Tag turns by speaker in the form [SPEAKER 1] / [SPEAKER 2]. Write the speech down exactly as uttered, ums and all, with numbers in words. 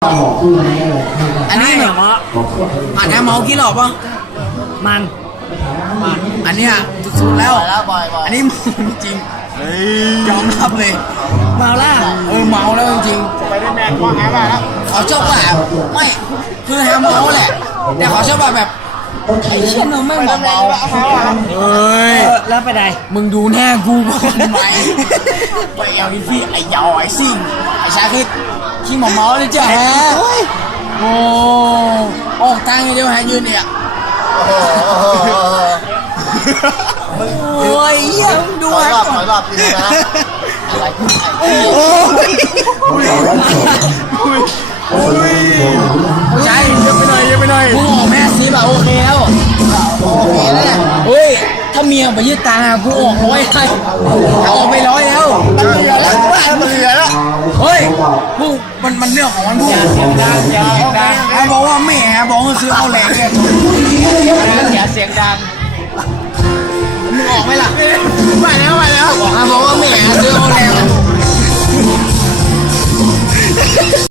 [SPEAKER 1] อันนี้แบบอ่านแอร์เมากี่หลอกปะมันอันเนี้ยสุดๆแล้วอันนี้เมาจริงยอมรับเลยเมาแล้วเออเมาแล้วจริงไปได้แมนว่าไงบ้างครับเขาชอบแบบไม่คือแฮมเมาแหละแต่เขาชอบแบบแบบไอ้เชี่ยมึงไม่เมาเมาเฮ้ยแล้วไปไหนมึงดูแน่กูก่อนไหมไปเอาดิพี่ไอ้ยาวไอ้ซิ่งไอ้ชาคิดขี้เมาเมาเลยจ้ะแฮโอ้ออกทางเดียวแฮยืนเนี่ยโอ้ยเยี่ยมดูฮะก่อนรอบนี้นะอะไรโอ้ยใช่เยอะไปหน่อยเยอะไปหน่อยกูออกแม่ซีแบบโอเคแล้วโอเคแล้วเนี่ยเฮ้ยถ้าเมียไปยืดตากูออกร้อยให้ออกไปร้อยแล้วมันเหลือแล้วมันเหลือแล้วเฮ้ยกูมันมันเรื่องของมันพูดอย่าเสียงดังอย่าเสียงดังไอ้บอกว่าแม่บอกก็คือเอาแหลกเนี่ยอย่าเสียงดังมึงออกไหมล่ะไปแล้วไปแล้วบอกว่าแม่ซื้อเอา